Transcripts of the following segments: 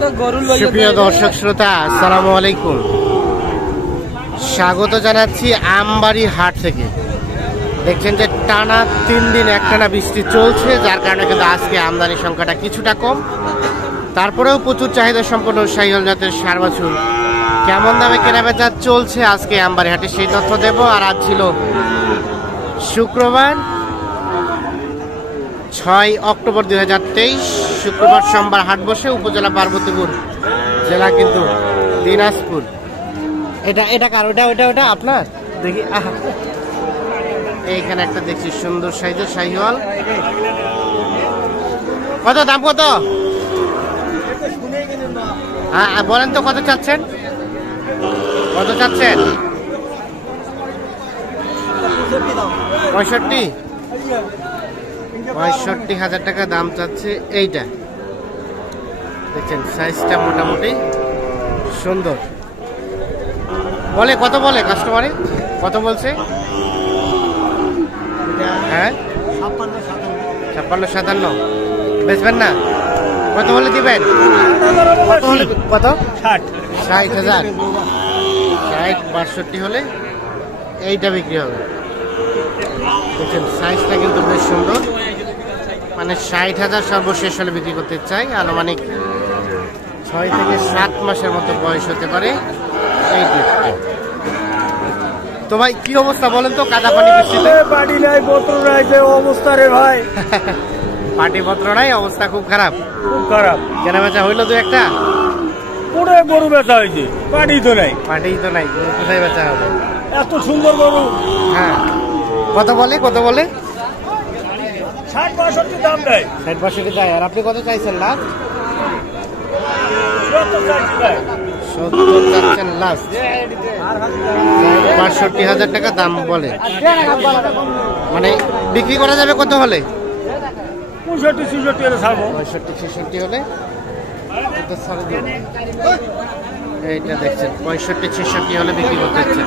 সুপ্রিয় দর্শক শ্রোতা, আসসালামু আলাইকুম। স্বাগত জানাচ্ছি আমবাড়ি হাট থেকে। দেখছেন যে টানা 3 দিন একটানা বৃষ্টি চলছে, যার কারণে কিন্তু আজকে আমদানির সংখ্যাটা কিছুটা কম। তারপরেও প্রচুর চাহিদা সম্পন্ন শাহিওয়াল জাতের ষাঁড় বাছুর কেমন দামে কেনাবেচা চলছে আজকে আমবাড়ি হাটে, সেই তথ্য দেব। আর আজ ছিল শুক্রবার 6 অক্টোবর 2023, শুক্রবার সোমবার হাট বসে। উপজেলা পার্বতীপুর, জেলা কিন্তু দিনাজপুর। এটা কার? ওটা আপনার? দেখি, এইখানে একটা দেখছি সুন্দর সাইজের শাহিওয়াল। কত দাম? কত বলেন তো, কত চাচ্ছেন? কত চাচ্ছেন? 65,000 টাকা দাম চাচ্ছে। এইটা দেখছেন, সাইজটা মোটামুটি সুন্দর। বলে কত? বলে কাস্টমারে কত বলছে? হ্যাঁ, 56-57 বেচবেন না? কত হলে দিবেন? কত হলে? কত? 60,000। 60-62 হলে এইটা বিক্রি হবে। দেখছেন সাইজটা কিন্তু বেশ সুন্দর, মানে 60,000 সর্বশেষ হলে বিক্রি করতে চাই। আনুমানিক 6 থেকে 7 মাসের মতো বয়স হতে পারে এই দুধটা। তো ভাই কি অবস্থা বলেন তো? কাদা পানি বৃষ্টিতে পাটি নাই, পত্র নাই, যে অবস্থা রে ভাই। পাটি পত্র নাই, অবস্থা খুব খারাপ। খুব খারাপ। কেনা বেচা হইলো দু একটা? পুরো গরু বেচা হয়েছে, পাটি তো নাই। পাটি তো নাই, কোথায় বেচা হবে? এত সুন্দর গরু। হ্যাঁ, কত বলে? কত বলে? 60-62 দাম দেয়। 60-62 দেয়। আর আপনি কত চাইছেন লাস্ট? 70 চাচ্ছেন লাস্ট। 65,000 টাকা দাম বলে। মানে বিক্রি করা যাবে কত হলে? 65-66 হলে ছাড়বো। 65-66 হলে ছাড়ে দেবো। এইটা দেখছেন 65-66 হলে বিক্রি করতে হচ্ছে।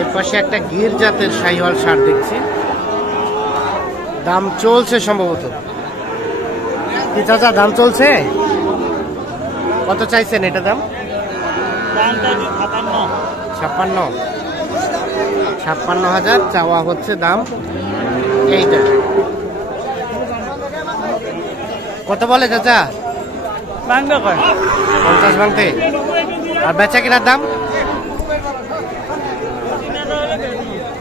এর পাশে একটা গির জাতের শাহিওয়াল ষাঁড় দেখছি, দাম চলছে সম্ভবত। কি চাচা, দাম চলছে? কত চাইছেন এটা দাম? 56,000 চাওয়া হচ্ছে দাম। এইটা কত বলে চাচা? 50 ভাঙতে। আর বেচা কিনার দাম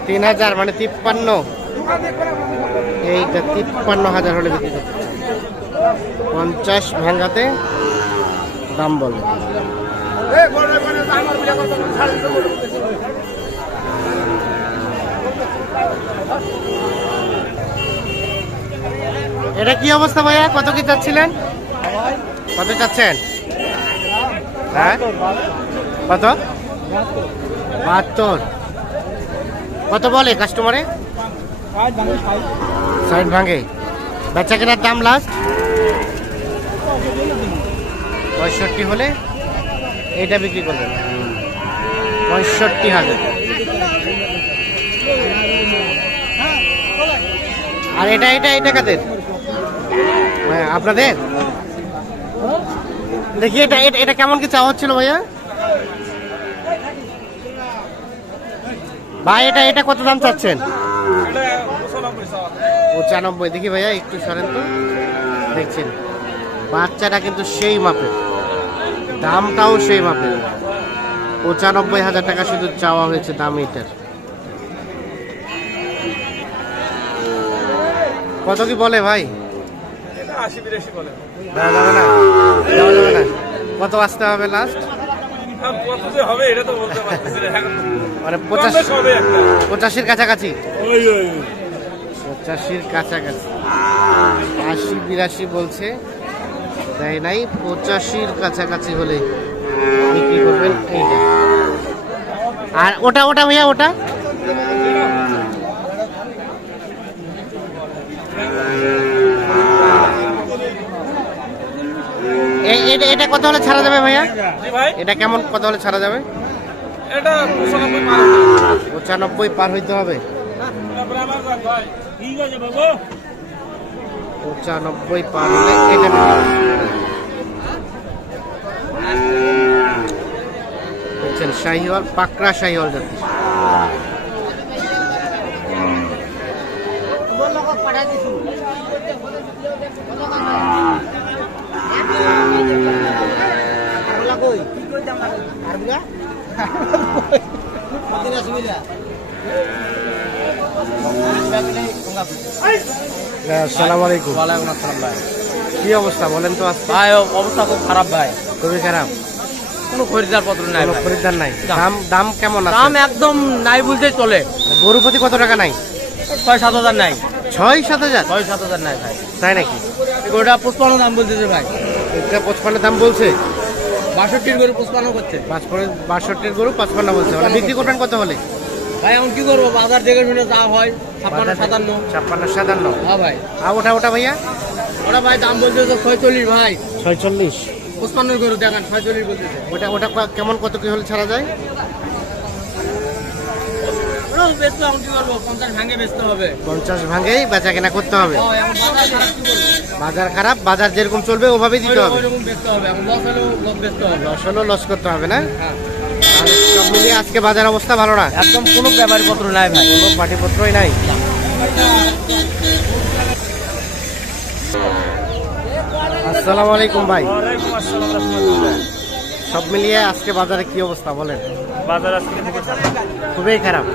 3,000, মানে 53। এইটা 53,000 হলে বিক্রি করতে। 50 ভাঙাতে দাম বলে। এটা কি অবস্থা ভাইয়া? কত কি চাচ্ছিলেন? কত চাচ্ছেন? হ্যাঁ, কত? 72। কত বলে কাস্টমারে? 60 ভাঙে। বেচা কেনার দাম লাস্ট 65 হলে এইটা বিক্রি করবেন। 65,000। আর এটা কাদের? আপনাদের? দেখি এটা কেমন কি চাওয়া হচ্ছিল ভাইয়া? ভাই এটা কত দাম চাচ্ছেন? 95। দেখি ভাইয়া একটু সরেন তো। দেখছেন বাচ্চাটা কিন্তু সেই মাপের, দামটাও সেই মাপের। 95,000 টাকা শুধু চাওয়া হয়েছে দাম এটার। কত কি বলে ভাই? 80-82 বলে। দেওয়া যাবে না? কত আসতে হবে লাস্ট? মানে 85-র কাছাকাছি। 85-র কাছাকাছি। 80-82 বলছে, দেয় নাই। 85-র কাছাকাছি হলে বিক্রি করবেন এইটা। আর ওটা ভাইয়া, ওটা এটা কত হলে ছাড়া যাবে ভাইয়া? এটা কেমন কত হলে ছাড়া যাবে? এটা 95 পার হইতে হবে। 95 পার হলে এটা দেখছেন শাহিওয়াল, পাকড়া শাহিওয়াল জাতি। আসসালামু আলাইকুম। ওয়ালাইকুম আসসালাম ভাই। কি অবস্থা বলেন তো? আজকে ভাই অবস্থা খুব খারাপ ভাই, খুবই খারাপ। কোনো খরিদ্দার পত্র নাই কোনো ভাই। খরিদ্দার নাই। দাম। দাম দাম কেমন আছে? দাম একদম নাই বলতেই চলে। গরু প্রতি কত টাকা নাই? 6-7 হাজার নাই। 6-7 হাজার? 6-7 হাজার নাই ভাই। তাই নাকি? গরুটা 55 দাম বলতেছে ভাই। এটা 55 দাম বলছে। 62 গরু 55 করছে 62 গরু 55 বলছে। মানে বিক্রি করবেন কত হলে? ভাই এখন কি করবো, বাজার দেখে শুনে যা হয় 56-57। 56-57। হ্যাঁ ভাই। আর ওটা ভাইয়া? ওরা ভাই দাম বলতেছে 46 ভাই। 46। 55 গরু দেখেন 46 বলতেছে। ওটা কেমন, কত কি হলে ছাড়া যায়? ওরা বেচতে এখন কি করবো, 50 ভাঙে বেচতে হবে। 50 ভাঙেই বেচা কেনা করতে হবে। হ্যাঁ, এখন বাজার খারাপ, কি করবো? বাজার খারাপ, বাজার যেরকম চলবে ওভাবেই দিতে হবে। ওইরকম বেচতে হবে, এখন লস হলেও লস বেচতে হবে। লস হলেও লস করতে হবে না? হ্যাঁ, তাহলে সব মিলিয়ে আজকে বাজার অবস্থা ভালো না। একদম কোনো ব্যাপারী পত্র নাই ভাই। কোনো পাটিপত্রই নাই। আসসালামু আলাইকুম ভাই। ওয়ালাইকুম আসসালাম রাহমাতুল্লাহ। সব মিলিয়ে আজকে বাজারে কি অবস্থা বলেন? বাজার আজকে খুবই খারাপ। খুবই খারাপ।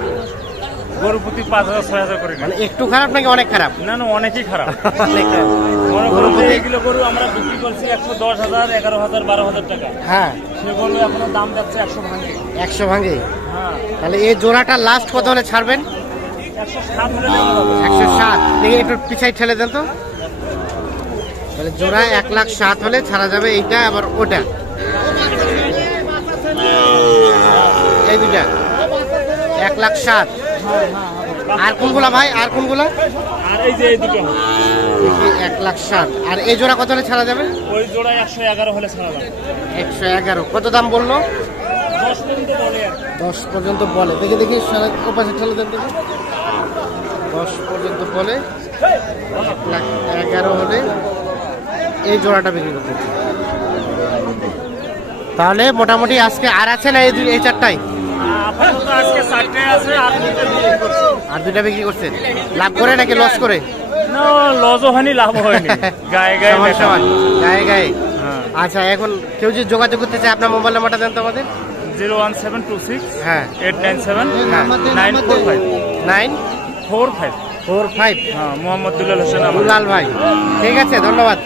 গরু প্রতি 5,000-6,000 করে মানে একটু খারাপ নাকি অনেক খারাপ? না না, অনেকই খারাপ। অনেক খারাপ। মনে গরু করুন যে প্রতি- এইগুলো গরু আমরা বিক্রি করছি 110,000, 11,000, 12,000 টাকা। হ্যাঁ, সে গরু এখনো দাম যাচ্ছে 100 ভাঙে। 100 ভাঙে। হ্যাঁ, তাহলে এই জোড়াটা লাস্ট কত হলে ছাড়বেন? 107 হলে দেওয়া হবে। 107। দেখি একটু পিছাই ঠেলে দেন তো। তাহলে জোড়া 1,07,000 হলে ছাড়া যাবে। এইটা আবার ওটা, এই দুইটা 1,07,000। আর কোনগুলা ভাই? আর কোনগুলা? আর এই যে এই দুটো, দেখি 1,07,000। আর এই জোড়া কত হলে ছাড়া যাবে? ওই জোড়া 111 হলে ছাড়া যাবে। 111। কত দাম বললো? 10 পর্যন্ত বলে আর কি। 10 পর্যন্ত বলে। দেখি ওপাশে ঠেলে দেন দেখি। 10 পর্যন্ত বলে, 1,11,000 হলে এই জোড়াটা বিক্রি করতে চাই। তাহলে মোটামুটি আজকে আর আছে না এই চারটাই? আপাতত আজকে 4টে আছে, আর 2টা বিক্রি করছি। আর দুইটা বিক্রি করছেন? লাভ করে নাকি লস করে? না, লসও হয়নি, লাভ হয়নি। গায়ে গায়ে সমান দেখা। সমান, গায়ে গায়ে। হ্যাঁ। আচ্ছা, এখন কেউ যদি যোগাযোগ করতে চায় আপনার মোবাইল নাম্বারটা দেন তো আমাদের। 01726 হ্যাঁ, 897 হ্যাঁ। 945 945। 45। হ্যাঁ, মোহাম্মদ দুলাল হোসেন আমার। দুলাল ভাই, ঠিক আছে, ধন্যবাদ।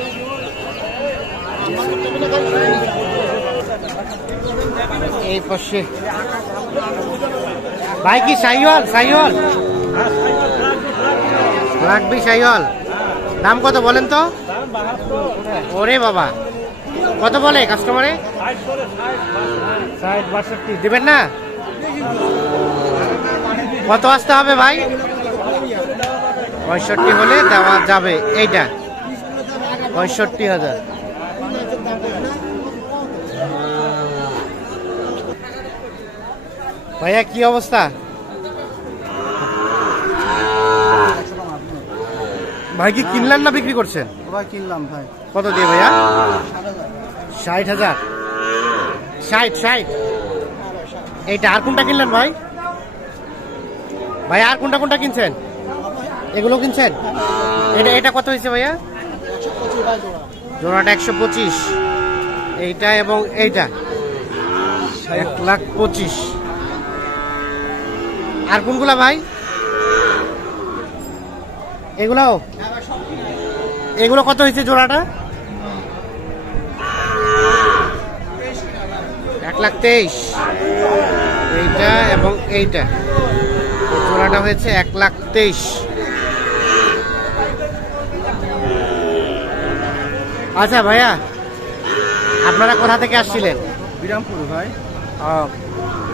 এই পাশে ভাই কি শাহিওয়াল? শাহিওয়াল লাগবি। শাহিওয়াল দাম কত বলেন তো? ওরে বাবা, কত বলে কাস্টমারে? 60-62 দিবেন না? কত আসতে হবে ভাই? 65 হলে দেওয়া যাবে। এইটা 65,000। ভাইয়া কি অবস্থা? ভাই কি কিনলেন না বিক্রি করছেন? কিনলাম ভাই। কত দিয়ে ভাইয়া? 60,000। 60। এইটা আর কোনটা কিনলেন ভাই? ভাই আর কোনটা কিনছেন? এগুলো কিনছেন? এটা কত হয়েছে ভাইয়া? জোড়াটা 125। এইটা এবং এইটা 1,25,000। আর কোনগুলা ভাই? এগুলো কত হয়েছে জোড়াটা? 1,23,000। এইটা এবং এইটা জোড়াটা হয়েছে 1,23,000। আচ্ছা ভাইয়া, আপনারা কোথা থেকে আসছিলেন? বিরামপুর ভাই।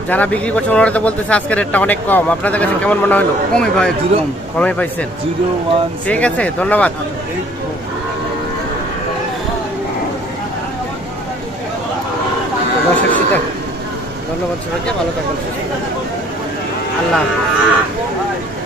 যারা বিক্রি করছে ওনারা তো বলতেছে আজকের রেটটা অনেক কম। আপনাদের কাছে কেমন মনে হলো? কমে ভাই, কমে পাইছেন? 01। ঠিক আছে, ধন্যবাদ। দর্শক ধন্যবাদ সবাইকে, ভালো থাকবেন, সুস্থ থাকবেন। আল্লাহ হাফেজ।